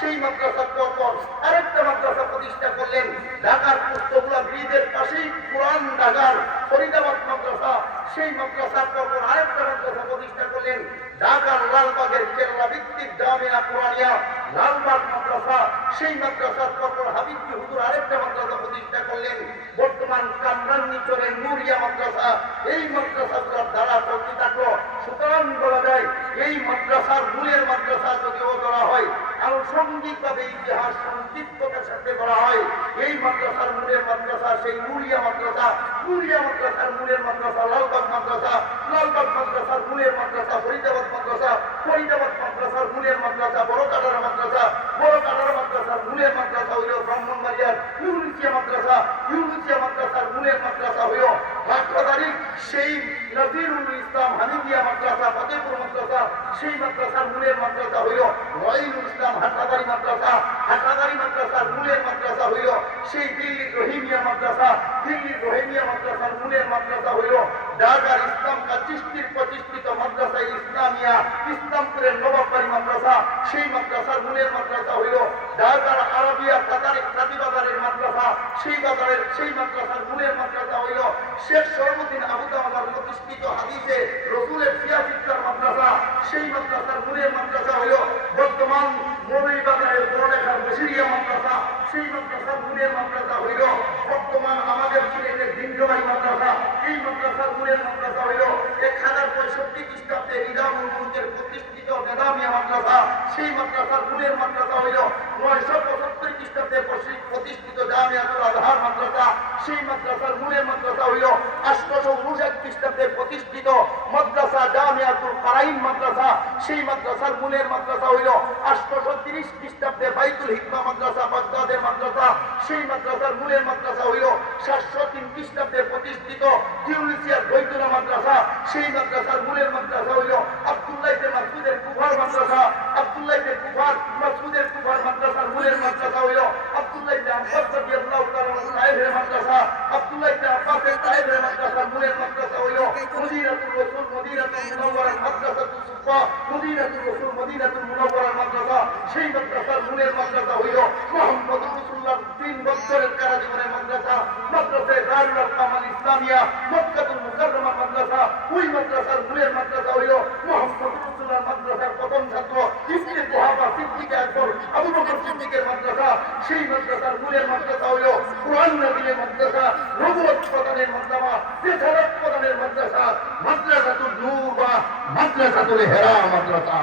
সেই মাদ্রাসার পরপর আরেকটা মাদ্রাসা প্রতিষ্ঠা করলেন ঢাকার পুস্তগুলা ব্রিজের পাশেই পুরান ঢাকার ফরিদাবাদ মাদ্রাসা। সেই মাদ্রাসার পরপর আরেকটা মাদ্রাসা প্রতিষ্ঠা করলেন ঢাকার লালবাগের কেরলা ভিত্তিক জামিয়া কুরানিয়া লালবাগ মাদ্রাসা। সেই মাদ্রাসার পরপর হাবিবি হুজুর আরেকটা মাদ্রাসা প্রতিষ্ঠা করলেন বর্তমান কামরান্নিচরের নুরিয়া মাদ্রাসা। এই মাদ্রাসাগুলোর দ্বারা চলতে থাকল। সুতরাং বলা যায়, এই মাদ্রাসার মূলের মাদ্রাসা যদিও ধরা হয় আনুষঙ্গিকভাবে ইতিহাস সংক্ষিপ্ততার সাথে বলা হয়। এই মাদ্রাসার মূলের মাদ্রাসা সেই নুরিয়া মাদ্রাসা। নুরিয়া মাদ্রাসার মূলের মাদ্রাসা লালবাগ মাদ্রাসা। লালবাগ মাদ্রাসার মূলের মাদ্রাসা ফরিদাবাদ মাদ্রাসা। ফরিদাবাদ মাদ্রাসার মূলের মাদ্রাসা বড় কাটার মাদ্রাসা। বড় কাটার মাদ্রাসার মূলের মাদ্রাসা হইল ব্রাহ্মণবাড়িয়ার ইউনিসিয়া মাদ্রাসা। ইউনিসিয়া মাদ্রাসার মূলের মাদ্রাসা হইল সেই নজিরুল ইসলাম হানিদিয়া মাদ্রাসা ফতেপুর মাদ্রাসা, সেই মাদ্রাসার মূলের মাদ্রাসা হইল রহিনুল ইসলাম হাটাদারি মাদ্রাসা। হাটাদারি মাদ্রাসার মূলের মাদ্রাসা হইল সেই দিল্লির রহিমিয়া মাদ্রাসা। দিল্লির রহিমিয়া মাদ্রাসার মূলের মাদ্রাসা হইল ঢাকার ইসলাম কাচিস্তির প্রতিষ্ঠিত মাদ্রাসা ইসলামিয়া, ইসলামপুরের নবাবাড়ি মাদ্রাসা। সেই মাদ্রাসার মূলের মাদ্রাসা হইল ঢাকার আরবিয়া কাতারি কাতিবাজারের মাদ্রাসা। সেই বাজারের, সেই মাদ্রাসার মূলের মাদ্রাসা হইল শেখ সরবুদ্দিন আবু তাওয়ালার প্রতিষ্ঠিত হাদিসে রসুলের সিয়াফিকার মাদ্রাসা। সেই মাদ্রাসার মূলের মাদ্রাসা হইল বর্তমান মৌলী বাজারের বড়লেখার বসিরিয়া মাদ্রাসা। সেই মাদ্রাসার মূলের মাদ্রাসা হইল বর্তমান আমাদের সিলেটের দিনজবাই মাদ্রাসা। এই মাদ্রাসার মূলের মাদ্রাসা হইল এক হাজার পঁয়ষট্টি খ্রিস্টাব্দে নিজামুল মুলকের প্রতিষ্ঠিত নেদামিয়া মাদ্রাসা। সেই মাদ্রাসার মূলের মাদ্রাসা হইল নয়শো পঁচাত্তর খ্রিস্টাব্দে প্রতি- প্রতিষ্ঠিত মাদ্রাসা, সেই মাদ্রাসার মূলের মাদ্রাসা হইল সাতশো তিন খ্রিস্টাব্দে প্রতিষ্ঠিত টিউনিসিয়ার বৈতুনা মাদ্রাসা। সেই মাদ্রাসার মূলের মাদ্রাসা হইল আব্দুল্লাহ কুফার মাদ্রাসার মূলের মাদ্রাসা হইল আব্দুল্লাহ ইবনে আব্বাস রাদিয়াল্লাহু তাআলা তায়েফের মাদ্রাসা, আব্দুল্লাহ ইবনে আব্বাসের তায়েফের মাদ্রাসার মূলের মাদ্রাসা হইল মদিনাতুর রাসূল, মদিনাতুল মুনাওয়ারার মাদ্রাসাতুল সুফা মদিনাতুর রাসূল, মদিনাতুল মুনাওয়ারার মাদ্রাসা। সেই মাদ্রাসার মূলের মাদ্রাসা হইল মুহাম্মদ রাসূলুল্লাহ তিন বছরের কারা জীবনের মাদ্রাসা। মাদ্রাসায় দারুল আরকাম আল মাদ্রাসা। মাদ্রাসা প্রথম ছাত্র সিদ্দিকের মাদ্রাসা, সেই মাদ্রাসার মূলের মাদ্রাসা হইল কোরআন নবীর মাদ্রাসা নবুয়ত প্রদানের মাদ্রাসা রিসালাত প্রদানের মাদ্রাসা, মাদ্রাসাতুল নূর বা মাদ্রাসাতুল হেরা মাদ্রাসা।